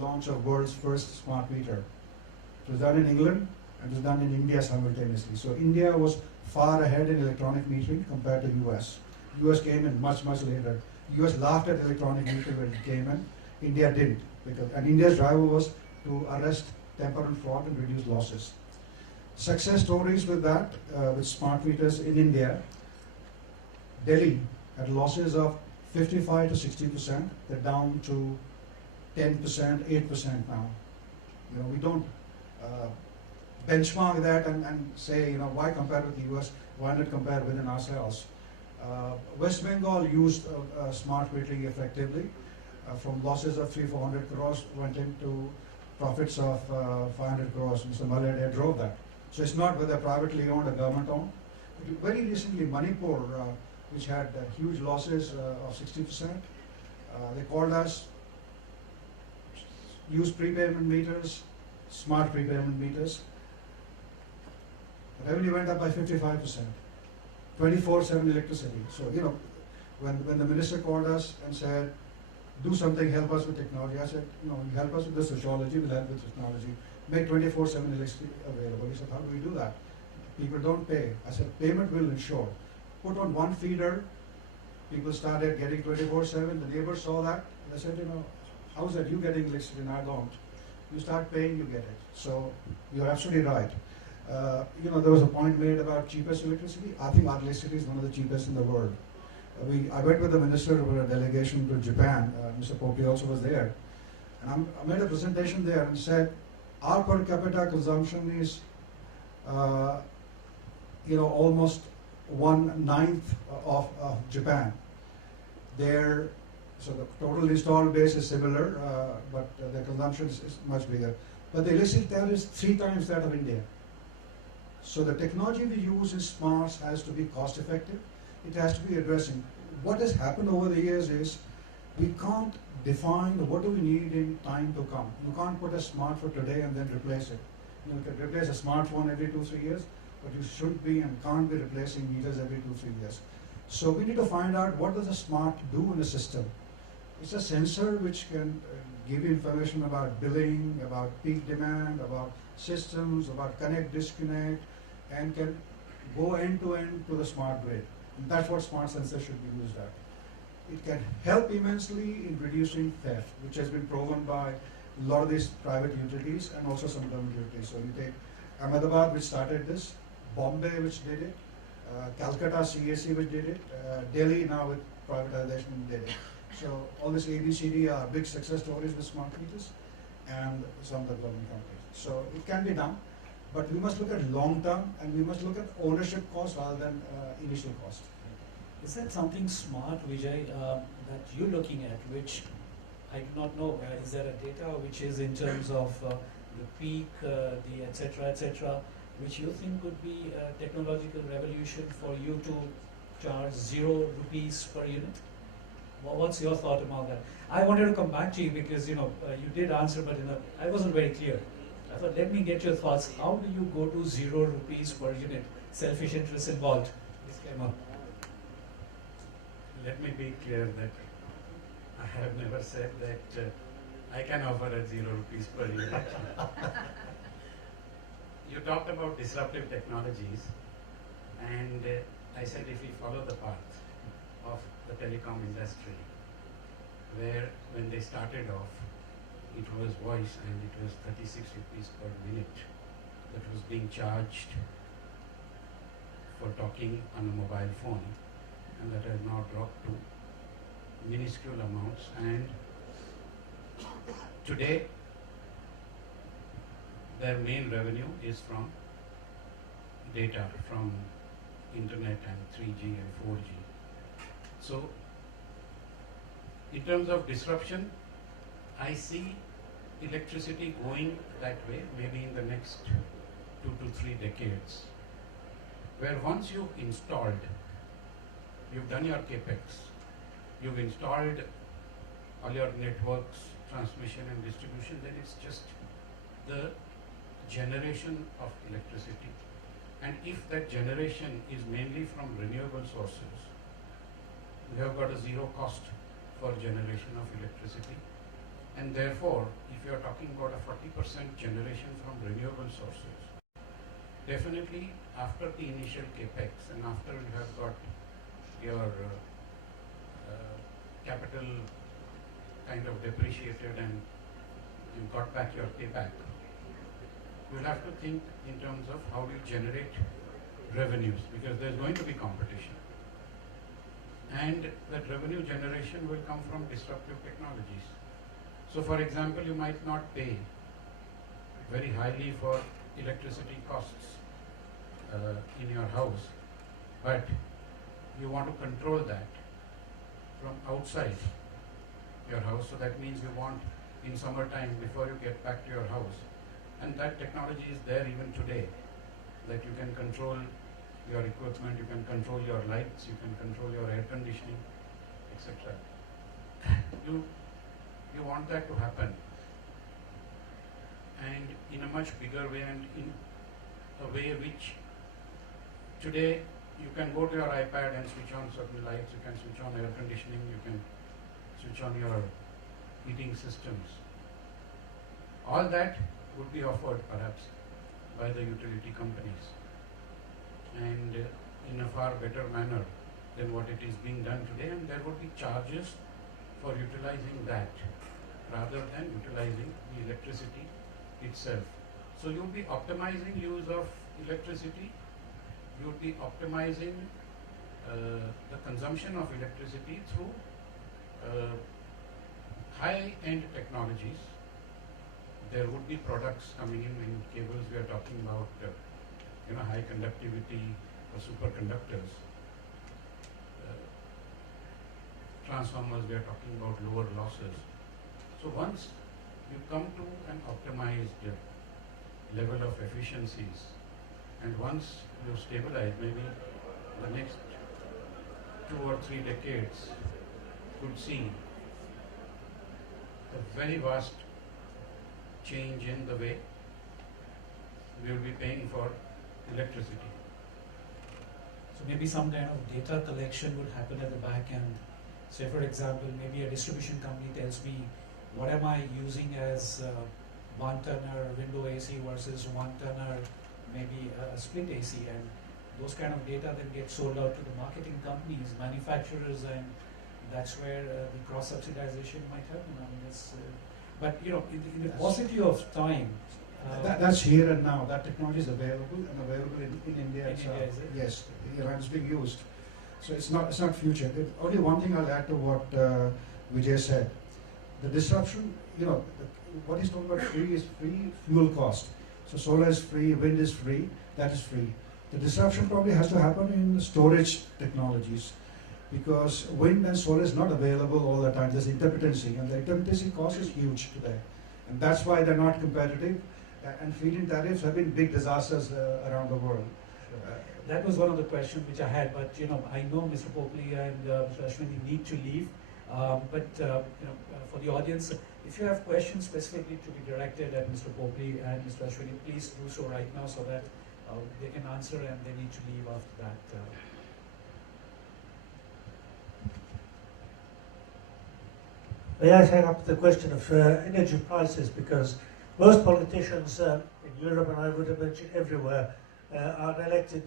launch of world's first smart meter. It was done in England and it was done in India simultaneously. So India was far ahead in electronic metering compared to US. US came in much, much later. US laughed at electronic metering when it came in. India didn't. And India's driver was to arrest temporal fraud and reduce losses. Success stories with that, with smart meters in India. Delhi had losses of 55 to 60%. They're down to 10%, 8% now. We don't benchmark that and say, why compare with the US? Why not compare within ourselves? West Bengal used smart metering effectively. From losses of 300-400 crores went into profits of 500 crores. Mr. Malade drove that. So it's not whether privately owned or government owned. Very recently, Manipur, which had huge losses of 60%, they called us, use prepayment meters, smart prepayment meters. Revenue went up by 55%, 24/7 electricity. So, when the minister called us and said, do something, help us with technology, I said, you help us with the sociology, we'll help with technology. Make 24/7 electricity available. He said, how do we do that? People don't pay. I said, payment will ensure. Put on one feeder, people started getting 24/7. The neighbors saw that. They said, how's that you getting electricity and I don't? You start paying, you get it. So you're absolutely right. There was a point made about cheapest electricity. I think our electricity is one of the cheapest in the world. I went with the minister with a delegation to Japan. Mr. Pope also was there. And I made a presentation there and said, our per capita consumption is, almost 1/9 of Japan. So the total installed base is similar, but the consumption is much bigger. But the electricity tariff is 3 times that of India. So the technology we use in smarts has to be cost effective. It has to be addressing. What has happened over the years is we can't define what do we need in time to come. You can't put a smart for today and then replace it. You can replace a smartphone every 2-3 years, but you should be and can't be replacing meters every 2-3 years. So we need to find out what does a smart do in a system. It's a sensor which can give you information about billing, about peak demand, about systems, about connect, disconnect, and can go end to end to the smart grid. And that's what smart sensors should be used at. It can help immensely in reducing theft, which has been proven by a lot of these private utilities and also some government utilities. So you take Ahmedabad, which started this, Bombay, which did it, Calcutta CAC, which did it, Delhi now with privatization did it. So all this ABCD are big success stories with smart meters and some of the government companies. So it can be done, but we must look at long term and we must look at ownership cost rather than initial cost. Is that something smart, Vijay, that you're looking at, which I do not know? Is there a data which is in terms of the peak, the etc., which you think could be a technological revolution for you to charge 0 rupees per unit? What's your thought about that? I wanted to come back to you because you did answer, but I wasn't very clear. I thought, let me get your thoughts. How do you go to 0 rupees per unit? Selfish interests involved. Disclaimer. Let me be clear that I have never said that I can offer at 0 rupees per unit. You talked about disruptive technologies, and I said if we follow the path of the telecom industry, where when they started off, it was voice and it was 36 rupees per minute that was being charged for talking on a mobile phone, and that has now dropped to minuscule amounts, and today their main revenue is from data, from internet and 3G and 4G. So in terms of disruption, I see electricity going that way maybe in the next 2 to 3 decades, where once you've installed, you've done your capex, you've installed all your networks, transmission and distribution, then it's just the generation of electricity. And if that generation is mainly from renewable sources, we have got a 0 cost for generation of electricity. And therefore, if you are talking about a 40% generation from renewable sources, definitely after the initial capex and after you have got your capital kind of depreciated and you got back your payback, you'll have to think in terms of how do you generate revenues, because there's going to be competition. and that revenue generation will come from disruptive technologies. So for example, you might not pay very highly for electricity costs in your house, but you want to control that from outside your house. So that means you want in summertime before you get back to your house, and that technology is there even today, that you can control your equipment, you can control your lights, you can control your air conditioning, etc. You want that to happen, and in a much bigger way, and in a way which today you can go to your iPad and switch on certain lights, you can switch on air conditioning, you can switch on your heating systems. All that would be offered perhaps by the utility companies, and in a far better manner than what it is being done today, and there would be charges for utilizing that rather than utilizing the electricity itself. So you will be optimizing use of electricity, you will be optimizing the consumption of electricity through high-end technologies. There would be products coming in cables. We are talking about high conductivity or superconductors. Transformers, we are talking about lower losses. So once you come to an optimized level of efficiencies, and once you stabilize, maybe the next 2 or 3 decades could see a very vast change in the way we will be paying for electricity. So maybe some kind of data collection would happen at the back end. Say for example, maybe a distribution company tells me what am I using as 1 tonner window AC versus 1 tonner maybe a split AC, and those kind of data then get sold out to the marketing companies, manufacturers, and that's where the cross subsidization might happen. I mean, but in the paucity of time. That's here and now. That technology is available and available in India. In India, is it? Yes, Iran is being used. So it's not future. Only one thing I'll add to what Vijay said. The disruption, what he's talking about free is free fuel cost. So solar is free, wind is free, that is free. The disruption probably has to happen in storage technologies, because wind and solar is not available all the time. There's intermittency, and the intermittency cost is huge today. And that's why they're not competitive. And feed-in tariffs have been big disasters around the world. That was one of the questions which I had, but I know Mr. Popli and Mr. Ashwini need to leave. For the audience, if you have questions specifically to be directed at Mr. Popli and Mr. Ashwini, please do so right now so that they can answer, and they need to leave after that. May I take up the question of energy prices, because most politicians in Europe, and I would imagine everywhere, are elected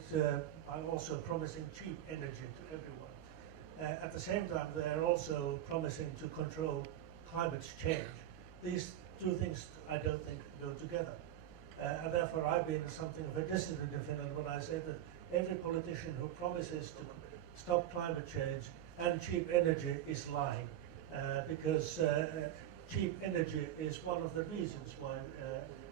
by also promising cheap energy to everyone. At the same time, they are also promising to control climate change. These two things I don't think go together. And therefore I've been something of a dissident in Finland when I say that every politician who promises to stop climate change and cheap energy is lying, because cheap energy is one of the reasons why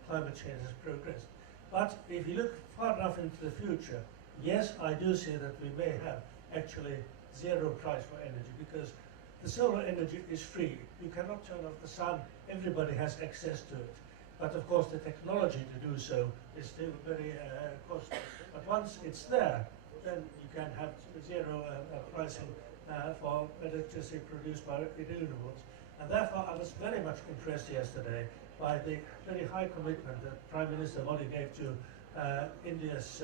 climate change has progressed. But if you look far enough into the future, yes, I do see that we may have actually zero price for energy, because the solar energy is free. You cannot turn off the sun, everybody has access to it. But of course the technology to do so is still very costly. But once it's there, then you can have zero pricing for electricity produced by renewables. And therefore I was very much impressed yesterday by the very high commitment that Prime Minister Modi gave to India's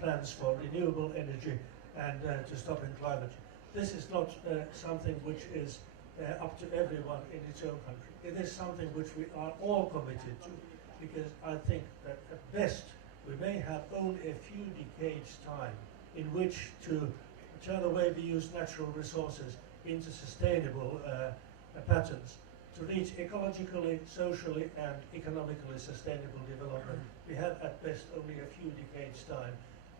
plans for renewable energy and to stopping climate change. This is not something which is up to everyone in its own country. It is something which we are all committed to, because I think that at best we may have only a few decades time in which to turn the way we use natural resources into sustainable patterns. To reach ecologically, socially and economically sustainable development, we have at best only a few decades time,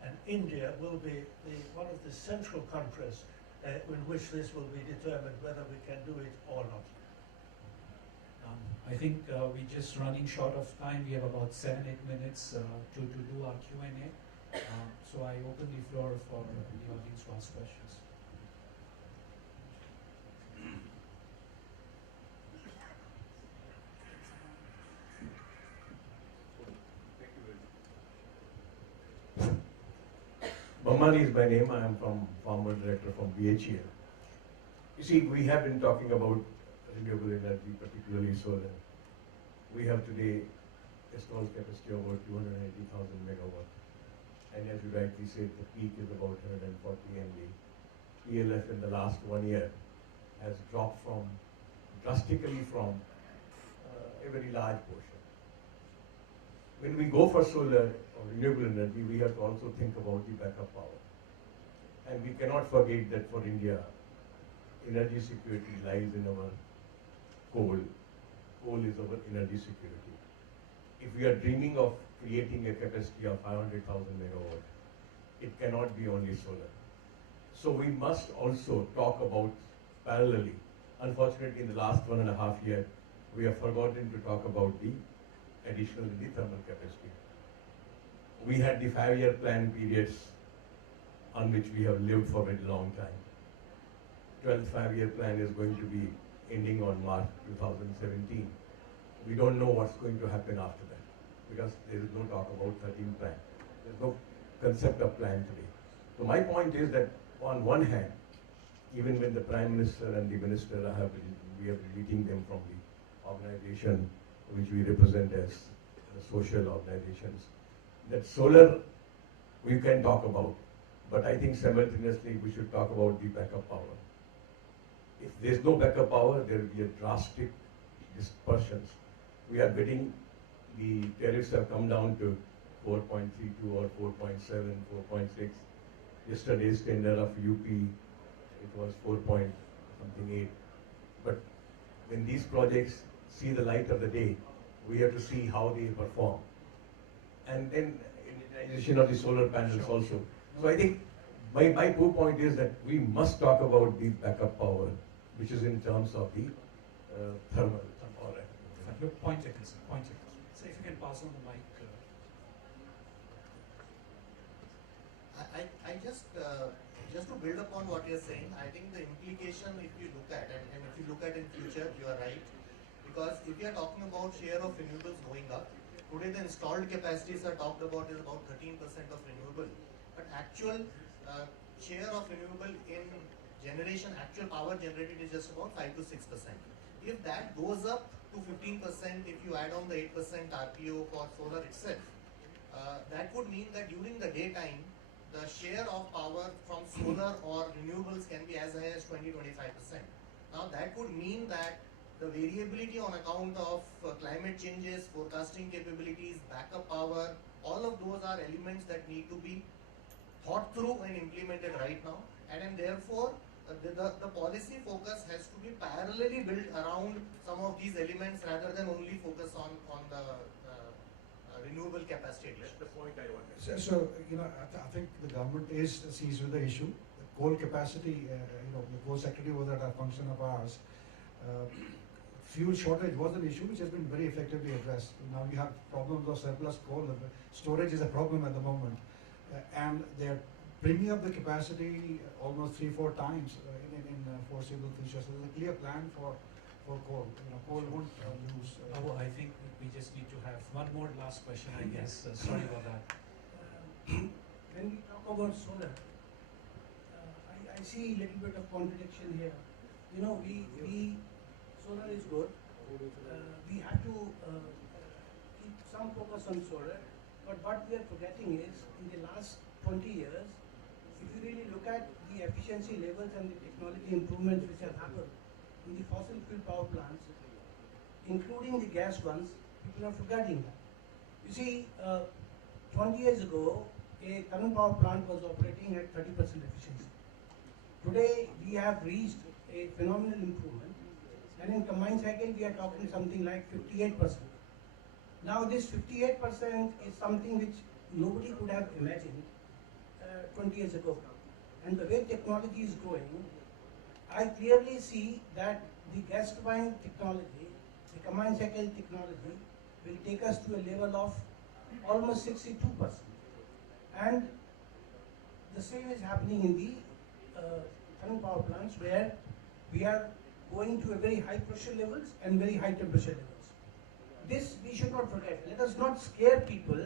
and India will be one of the central countries in which this will be determined whether we can do it or not. I think we're just running short of time. We have about 7-8 minutes to do our Q&A. So I open the floor for the audience to ask questions. Bhammani is my name. I am former director from BHEL. You see, we have been talking about renewable energy, particularly solar. We have today installed capacity of about 280,000 megawatts. And as you rightly said, the peak is about 140 and the PLF in the last 1 year has dropped drastically from a very large portion. When we go for solar or renewable energy, we have to also think about the backup power. And we cannot forget that for India, energy security lies in our coal. Coal is our energy security. If we are dreaming of creating a capacity of 500,000 megawatts, it cannot be only solar. So we must also talk about parallelly. Unfortunately, in the last 1.5 years, we have forgotten to talk about the additional in the thermal capacity. We had the 5-year plan periods on which we have lived for a very long time. 12th 5-year plan is going to be ending on March 2017. We don't know what's going to happen after that because there is no talk about 13th plan. There's no concept of plan today. So my point is that on one hand, even when the Prime Minister and the Minister we have been meeting them from the organization which we represent as social organizations, that solar we can talk about, but I think simultaneously we should talk about the backup power. If there's no backup power, there will be a drastic dispersions. We are getting, the tariffs have come down to 4.32 or 4.7, 4.6. Yesterday's tender of UP, it was 4.8. But when these projects see the light of the day, we have to see how they perform. And then indigenization of the solar panels also. So I think my point is that we must talk about the backup power, which is in terms of the thermal. Point taken, sir. Point taken. So if you can pass on the mic. I just to build upon what you're saying, I think the implication, if you look at, and if you look at in future, you are right. Because if you are talking about share of renewables going up, today the installed capacities are talked about is about 13% of renewable. But actual share of renewable in generation, actual power generated is just about 5 to 6%. If that goes up to 15%, if you add on the 8% RPO for solar itself, that would mean that during the daytime, the share of power from solar or renewables can be as high as 20-25%. Now that would mean that the variability on account of climate changes, forecasting capabilities, backup power, all of those are elements that need to be thought through and implemented right now. And therefore, the policy focus has to be parallelly built around some of these elements rather than only focus on the renewable capacity. That's the point I wanted. So I think the government is seized with the issue. The coal capacity, the coal security was at a function of ours. Fuel shortage was an issue which has been very effectively addressed. Now we have problems of surplus coal. Storage is a problem at the moment. And they're bringing up the capacity almost 3-4 times in foreseeable future. So there's a clear plan for coal. Coal won't lose. I think we just need to have one more last question, I guess. Sorry about that. When we talk about solar, I see a little bit of contradiction here. Solar is good. We have to keep some focus on solar. But what we are forgetting is, in the last 20 years, if you really look at the efficiency levels and the technology improvements which have happened in the fossil fuel power plants, including the gas ones, people are forgetting that. You see, 20 years ago, a thermal power plant was operating at 30% efficiency. Today, we have reached a phenomenal improvement, and in combined cycle, we are talking something like 58%. Now, this 58% is something which nobody could have imagined 20 years ago. and the way technology is growing, I clearly see that the gas turbine technology, the combined cycle technology, will take us to a level of almost 62%. And the same is happening in the thermal power plants, where we are going to a very high pressure levels and very high temperature levels. This we should not forget. Let us not scare people.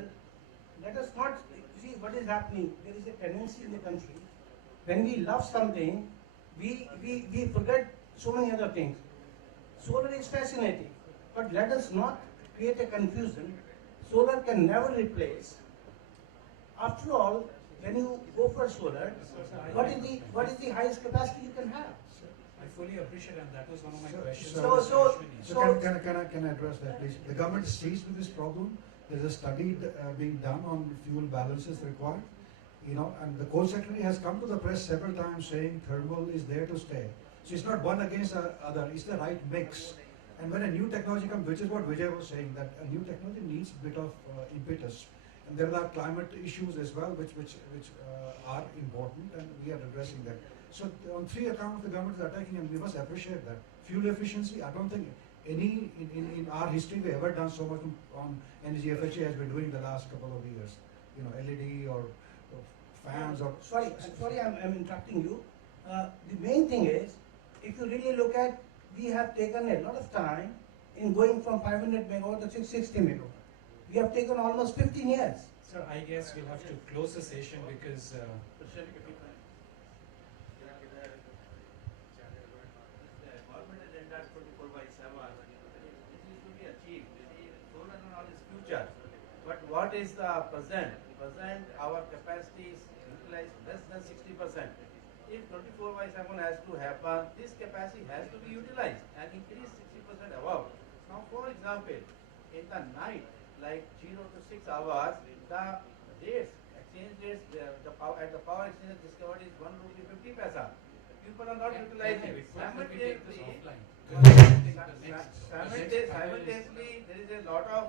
Let us not see what is happening. There is a tendency in the country, when we love something, we forget so many other things. Solar is fascinating, but let us not create a confusion. Solar can never replace. After all, when you go for solar, what is the highest capacity you can have? I fully appreciate, and that was one of my So- questions. Can I address that, please? The government is seized with this problem. There's a study being done on fuel balances required. And the coal secretary has come to the press several times saying thermal is there to stay. So it's not one against the other, it's the right mix. And when a new technology comes, which is what Vijay was saying, that a new technology needs a bit of impetus. And there are climate issues as well, which are important, and we are addressing that. So on three accounts, the government is attacking, and we must appreciate that. Fuel efficiency, I don't think any in our history we ever done so much on energy efficiency as we're doing the last couple of years. LED or fans or... Sorry, I'm interrupting you. The main thing is, if you really look at, we have taken a lot of time in going from 500 megawatt to 660 megawatt. We have taken almost 15 years. Sir, I guess we'll have to close the session because Government agenda 24/7. This is to be achieved. Solar and all is future. But what is the present? Present, our capacity is utilized less than 60%. If 24/7 has to happen, this capacity has to be utilized and increase 60% above. Now, for example, in the night, like 0 to 6 hours, the rates, exchange rates, the power at the power exchange discovered is 1 rupee 50 paisa. People are not utilizing it. Simultaneously, there is a lot of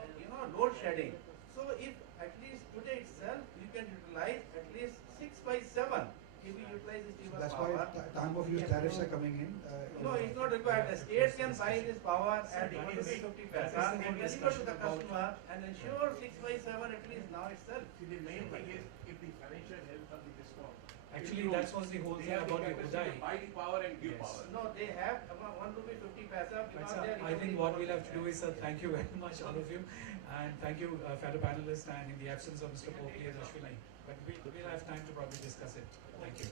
load shedding. So if at least today itself you can utilize at least 6/7, if we utilize this cheaper That's power. why time of use tariffs are coming in. No, it's not required. The states can buy this power at 1 rupee 50 paisa and deliver to the customer and ensure 6/7 at least now itself. The main thing is if the financial health of the DISCOM. actually that was the whole thing about the Uday. Buy the power and give power. No, they have 1 rupee 50 paisa. But sir, I think what we'll have to do is, sir, thank you very much, all of you, and thank you, fellow panelists, and in the absence of Mr. Pokley and Ashwini, but we'll have time to probably discuss it. Thank you.